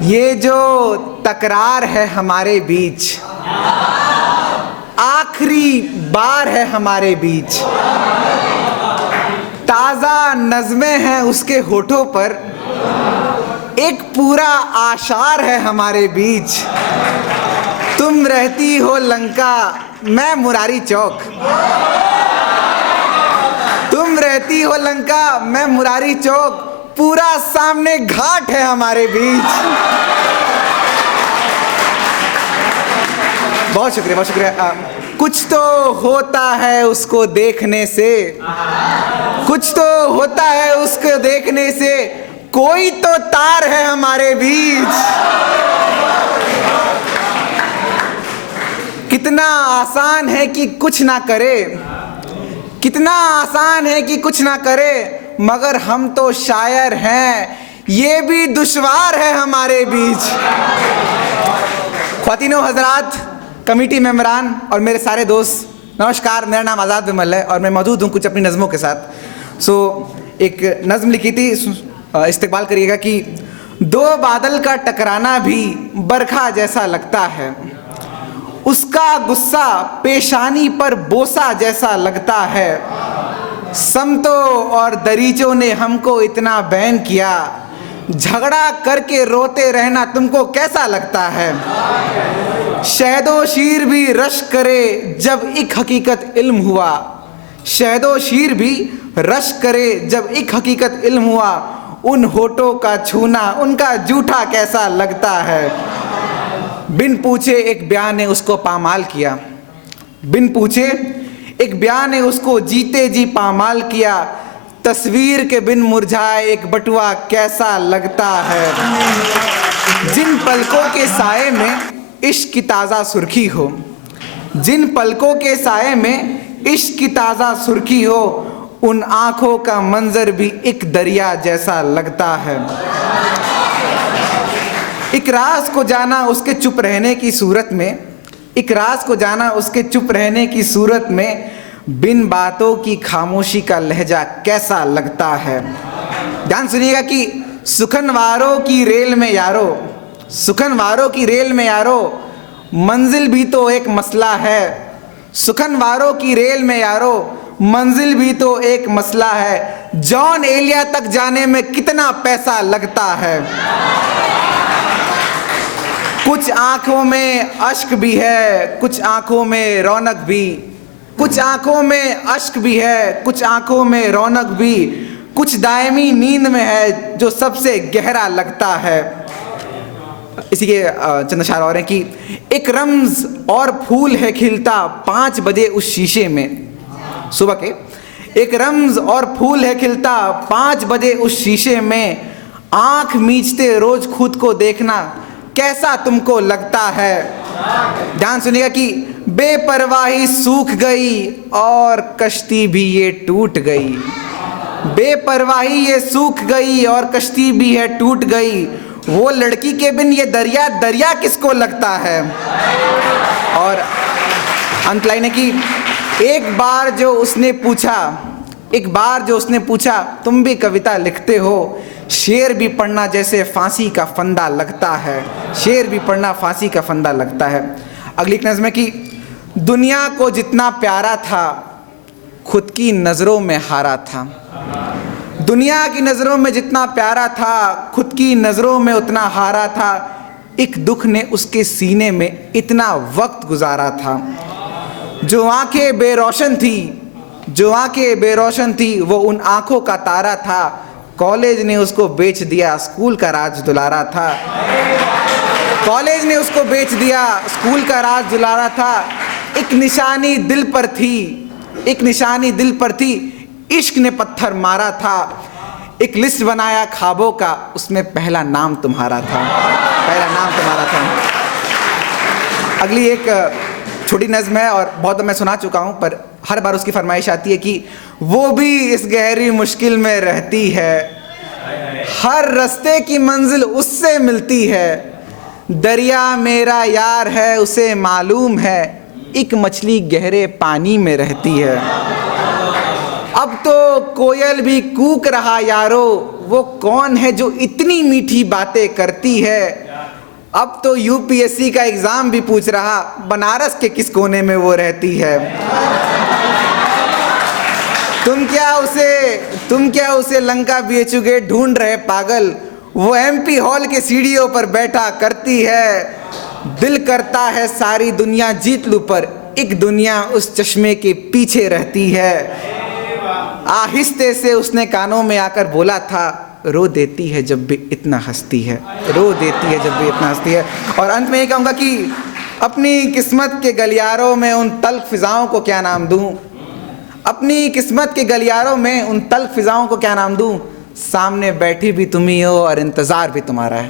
ये जो तकरार है हमारे बीच, आखिरी बार है हमारे बीच। ताज़ा नज़्में हैं उसके होठों पर, एक पूरा आशार है हमारे बीच। तुम रहती हो लंका, मैं मुरारी चौक। तुम रहती हो लंका, मैं मुरारी चौक। पूरा सामने घाट है हमारे बीच। बहुत शुक्रिया, बहुत शुक्रिया। कुछ तो होता है उसको देखने से, कुछ तो होता है उसको देखने से, कोई तो तार है हमारे बीच। कितना आसान है कि कुछ ना करे, कितना आसान है कि कुछ ना करे, मगर हम तो शायर हैं, ये भी दुश्वार है हमारे बीच। ख्वातीनो हजरात, कमेटी मेंबरान और मेरे सारे दोस्त, नमस्कार। मेरा नाम आज़ाद विमल है और मैं मौजूद हूँ कुछ अपनी नज़मों के साथ। एक नज़म लिखी थी, इस्तेक़बाल करिएगा कि दो बादल का टकराना भी बरखा जैसा लगता है, उसका गुस्सा पेशानी पर बोसा जैसा लगता है। समतों और दरीचों ने हमको इतना बैन किया, झगड़ा करके रोते रहना तुमको कैसा लगता है। शहदो शीर भी रश करे जब एक हकीकत इल्म हुआ, शहदो शीर भी रश करे जब एक हकीकत इल्म हुआ। उन होठों का छूना उनका जूठा कैसा लगता है। बिन पूछे एक ब्याह ने उसको पामाल किया, बिन पूछे एक ब्याह ने उसको जीते जी पामाल किया। तस्वीर के बिन मुरझाए एक बटुआ कैसा लगता है। जिन पलकों के साए में इश्क की ताज़ा सुर्खी हो, जिन पलकों के साए में इश्क की ताज़ा सुर्खी हो, उन आँखों का मंजर भी एक दरिया जैसा लगता है। एक राज को जाना उसके चुप रहने की सूरत में, एक राज को जाना उसके चुप रहने की सूरत में, बिन बातों की खामोशी का लहजा कैसा लगता है। ध्यान सुनिएगा कि सुखनवारों की रेल में यारो, सुखनवारों की रेल में यारो, मंजिल भी तो एक मसला है। सुखनवारों की रेल में यारो, मंजिल भी तो एक मसला है। जॉन एलिया तक जाने में कितना पैसा लगता है। कुछ आंखों में अश्क भी है, कुछ आंखों में रौनक भी, कुछ आंखों में अश्क भी है, कुछ आंखों में रौनक भी। कुछ दायमी नींद में है जो सबसे गहरा लगता है। इसी के चंद अशार और हैं कि एक रम्ज और फूल है खिलता 5 बजे उस शीशे में, सुबह के एक रम्ज और फूल है खिलता 5 बजे उस शीशे में। आंख मीचते रोज खुद को देखना कैसा तुमको लगता है। ध्यान सुनिएगा कि बेपरवाही सूख गई और कश्ती भी ये टूट गई। बेपरवाही ये सूख गई और कश्ती भी है टूट गई। वो लड़की के बिन ये दरिया दरिया किसको लगता है। और अंत लाइन है कि एक बार जो उसने पूछा, एक बार जो उसने पूछा, तुम भी कविता लिखते हो। शेर भी पढ़ना जैसे फांसी का फंदा लगता है, शेर भी पढ़ना फांसी का फंदा लगता है। अगली एक नज़्म है कि दुनिया को जितना प्यारा था खुद की नज़रों में हारा था। दुनिया की नज़रों में जितना प्यारा था खुद की नज़रों में उतना हारा था। एक दुख ने उसके सीने में इतना वक्त गुजारा था। जो आंखें बेरोशन थी, जो आंखें बेरोशन थी, वो उन आंखों का तारा था। कॉलेज ने उसको बेच दिया, स्कूल का राज दुलारा था। कॉलेज ने उसको बेच दिया, स्कूल का राज दुलारा था। एक निशानी दिल पर थी, एक निशानी दिल पर थी, इश्क ने पत्थर मारा था। एक लिस्ट बनाया ख्वाबों का, उसमें पहला नाम तुम्हारा था, पहला नाम तुम्हारा था। अगली एक छोटी नज़्म है और बहुत मैं सुना चुका हूँ, पर हर बार उसकी फरमाइश आती है कि वो भी इस गहरी मुश्किल में रहती है, हर रास्ते की मंजिल उससे मिलती है। दरिया मेरा यार है उसे मालूम है, एक मछली गहरे पानी में रहती है। अब तो कोयल भी कूक रहा यारो, वो कौन है जो इतनी मीठी बातें करती है। अब तो यूपीएससी का एग्जाम भी पूछ रहा बनारस के किस कोने में वो रहती है। तुम क्या उसे लंका बीएचयू गेट ढूंढ रहे पागल, वो एमपी हॉल के सीढ़ियों पर बैठा करती है। दिल करता है सारी दुनिया जीत लूं पर एक दुनिया उस चश्मे के पीछे रहती है। आहिस्ते से उसने कानों में आकर बोला था, रो देती है जब भी इतना हंसती है, रो देती है जब भी इतना हंसती है। और अंत में ये कहूँगा कि अपनी किस्मत के गलियारों में उन तल्ख फिजाओं को क्या नाम दूँ, अपनी किस्मत के गलियारों में उन तल्ख फिजाओं को क्या नाम दूँ। सामने बैठी भी तुम ही हो और इंतज़ार भी तुम्हारा है।